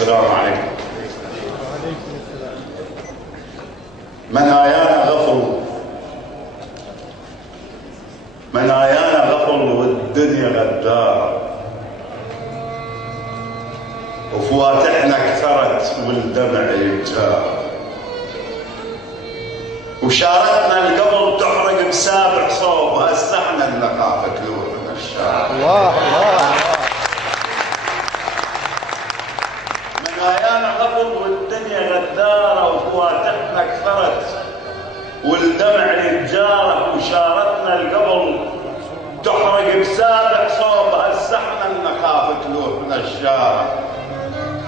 السلام عليكم. منايانا غفل والدنيا غدارة، وفواتحنا كثرت والدمع يتجار، وشارتنا القبل تحرق بسابع صوب، وهسحنا اللقافة تلوح من الشارع. الله الله. منايانا غفل والدنيا غدارة، وفواتحنا كثرت والدمع يتجار، وشارتنا القبل تحرق بسابع صوب، هسحنا النخافة تلوح من الشارع.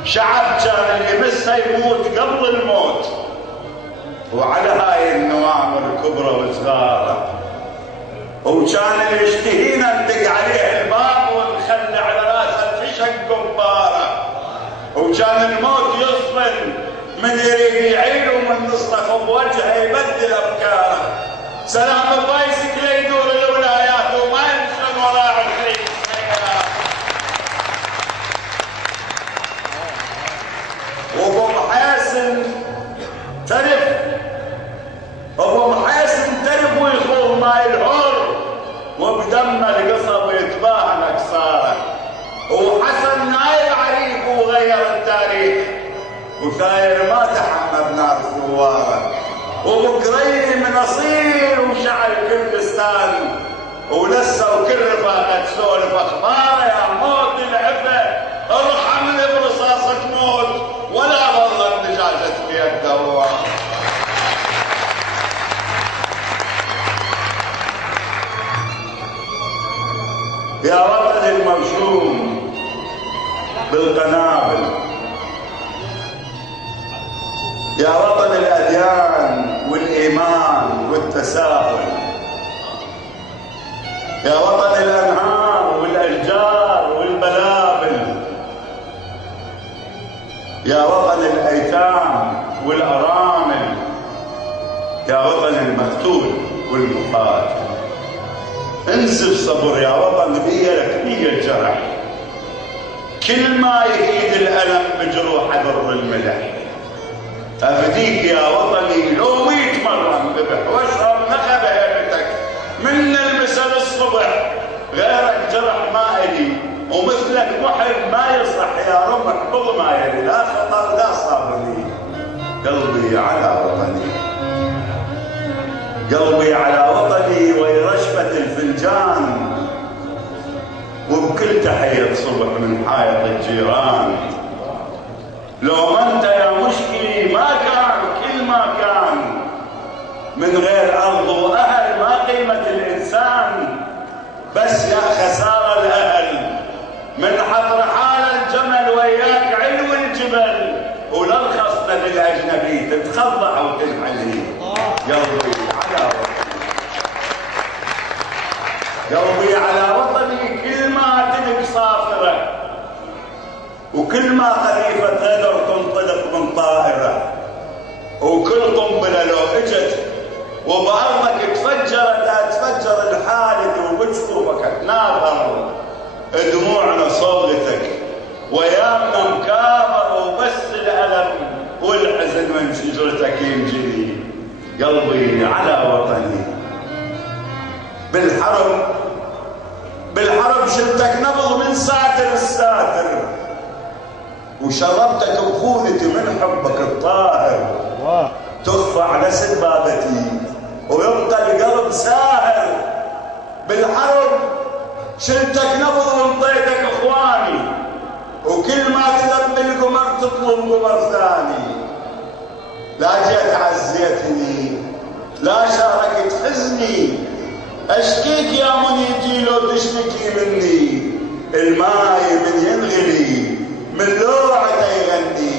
شعب كان اللي يمسه يموت قبل الموت، وعلى هاي النوامر الكبرى وصغاره، وكان اللي يشتهينا ندق عليه الباب ونخلي على راسه الفشق قباره، وكان الموت يصفن من يريد يعيل ومن نصرخ بوجهه يبدل افكاره. سلام بويسك ليدور الولايات وما يمشون وراء 20 سنه. وابو محاسن ترف، ابو محاسن ترف ويخوض ماي الهور، وبدم القصب يتباهى الاكساره. وحسن نايب عريف وغير التاريخ، وثاير ما تحمل نار ثواره. وابو قريب من اصيل وشعل كردستان، ولسه وكل رفاقه تسولف اخباره. يا موت العفه ارحمني برصاصه موت، ولا والله النجاجه في الدوار. يا وطن الموشوم بالقنابل، يا وطن الأديان والإيمان والتساهل، يا وطن الأنهار والأشجار والبلابل، يا وطن الأيتام والأرامل، يا وطن المقتول والمقاتل. انسف صبر يا وطن، بيا الجرح، كل ما يهيد الألم بجروح ضر الملح. أفديك يا وطني لو 100 مرة انذبح، واشرب نخب هيبتك من المساء للصبح. غيرك جرح ما إلي، ومثلك محب ما يصح يا رمح بض ما يلي. لا خطر لا صابر لي، قلبي على وطني، قلبي على وطني ويرشفة الفنجان، وبكل تحية صبح من حائط الجيران. لو ما انت يا مشكلي ما كان كل ما كان، من غير ارض واهل ما قيمة الانسان. بس يا خسارة الاهل، من حضر حال الجمل وياك علو الجبل، وللخصنا بالاجنبي تتخضع وتنحلي. قلبي على وطني، قلبي على وطني، كل ما تلك صافرة، وكل ما خليفة غدر تنطلق من طائرة، وكل قنبلة لو اجت وبأرضك تفجر الحالد، وبجفوفك تناثر دموعنا صوغتك، ويامنا مكابر وبس الألم والحزن من شجرتك ينجلي. قلبي على وطني، بالحرب شلتك نبض من ساتر الساتر، وشربتك بخونتي من حبك الطاهر. تخفى على سبابتي ويبقى القلب ساهر. بالحرب شلتك نبض وانطيتك اخواني، وكل ما تلبي القمر تطلب قمر ثاني. لا جيت عزيتني، لا شاركت حزني، اشكيك يا من يجي لو تشتكي مني. الماي من ينغلي من لوعته يغني،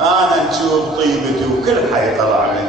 انا نشوف طيبتي وكل حي طلع مني.